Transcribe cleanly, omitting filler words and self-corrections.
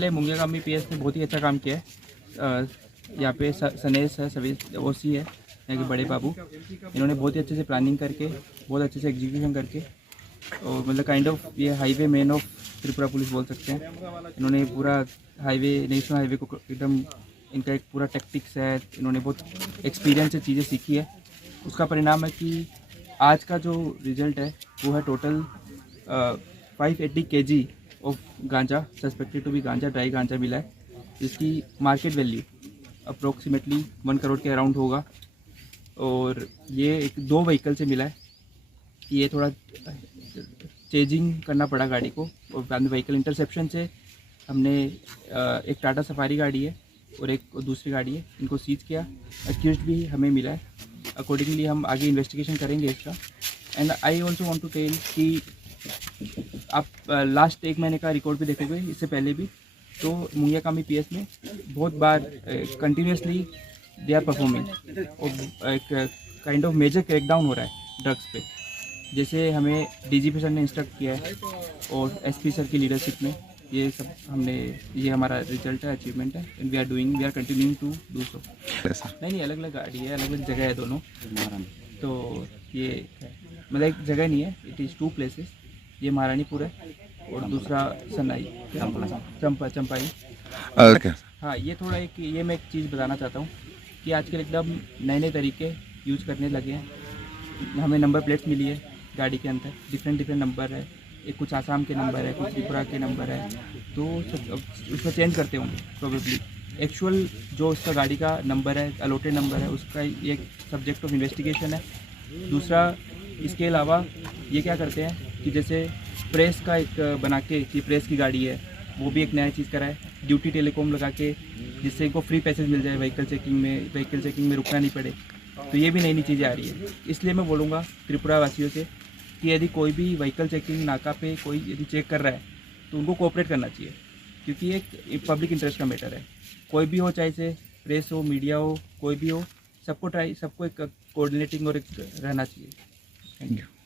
पहले मुंगियाकामी पीएस ने बहुत ही अच्छा काम किया है। यहाँ पे सनेस है, सभी ओसी है यहाँ के बड़े बाबू, इन्होंने बहुत ही अच्छे से प्लानिंग करके, बहुत अच्छे से एग्जीक्यूशन करके, और मतलब काइंड ऑफ ये highway man of Tripura police बोल सकते हैं। इन्होंने पूरा हाईवे, नेशनल हाईवे को एकदम, इनका एक पूरा टैक्टिक्स है, इन्होंने बहुत एक्सपीरियंस से चीज़ें सीखी है। उसका परिणाम है कि आज का जो रिजल्ट है वो है टोटल 580 kg ऑफ गांजा, सस्पेक्टेड टू बी गांजा, ड्राई गांजा मिला है, जिसकी मार्केट वैल्यू अप्रोक्सीमेटली 1 करोड़ के अराउंड होगा। और ये एक 2 व्हीकल से मिला है। ये थोड़ा चेजिंग करना पड़ा गाड़ी को, और बाद में व्हीकल इंटरसेप्शन से हमने एक टाटा सफारी गाड़ी है और एक दूसरी गाड़ी है, इनको सीज किया। एक्यूज्ड भी हमें मिला है, अकॉर्डिंगली हम आगे इन्वेस्टिगेशन करेंगे इसका। And I also want to tell कि आप लास्ट 1 महीने का रिकॉर्ड भी देखोगे, इससे पहले भी, तो मुंगियाकामी पीएस में बहुत बार कंटिन्यूसली दे आर परफॉर्मिंग, और एक काइंड ऑफ मेजर क्रैकडाउन हो रहा है ड्रग्स पे। जैसे हमें डीजीपी सर ने इंस्ट्रक्ट किया है और एसपी सर की लीडरशिप में ये सब हमने, ये हमारा रिजल्ट है, अचीवमेंट है, and we are continuing to do so. नहीं, अलग अलग गाड़ी है, अलग अलग जगह है दोनों। तो ये मतलब एक जगह नहीं है, इट इज़ 2 प्लेसेस। ये महारानीपुर है और दूसरा सनाई, चंपाई। ओके। हाँ, ये थोड़ा ये मैं एक चीज़ बताना चाहता हूँ कि आजकल एकदम नए नए तरीके यूज करने लगे हैं। हमें नंबर प्लेट्स मिली है गाड़ी के अंदर, डिफरेंट नंबर है, एक कुछ आसाम के नंबर है, कुछ त्रिपुरा के नंबर है, तो उसमें चेंज करते होंगे प्रोबेबली। एक्चुअल जो उसका गाड़ी का नंबर है, अलॉटेड नंबर है, उसका ये एक सब्जेक्ट ऑफ इन्वेस्टिगेशन है। दूसरा, इसके अलावा ये क्या करते हैं कि जैसे प्रेस का एक बना के कि प्रेस की गाड़ी है, वो भी एक नया चीज़ करा है, ड्यूटी टेलीकॉम लगा के, जिससे इनको फ्री पैसेज मिल जाए व्हीकल चेकिंग में रुकना नहीं पड़े। तो ये भी नई नई चीज़ें आ रही है। इसलिए मैं बोलूँगा त्रिपुरा वासियों से कि यदि कोई भी व्हीकल चेकिंग नाका पे कोई यदि चेक कर रहा है तो उनको कोऑपरेट करना चाहिए, क्योंकि ये एक पब्लिक इंटरेस्ट का मैटर है। कोई भी हो, चाहे से प्रेस हो, मीडिया हो, कोई भी हो, सबको एक कोऑर्डिनेटिंग और एक रहना चाहिए। Thank you.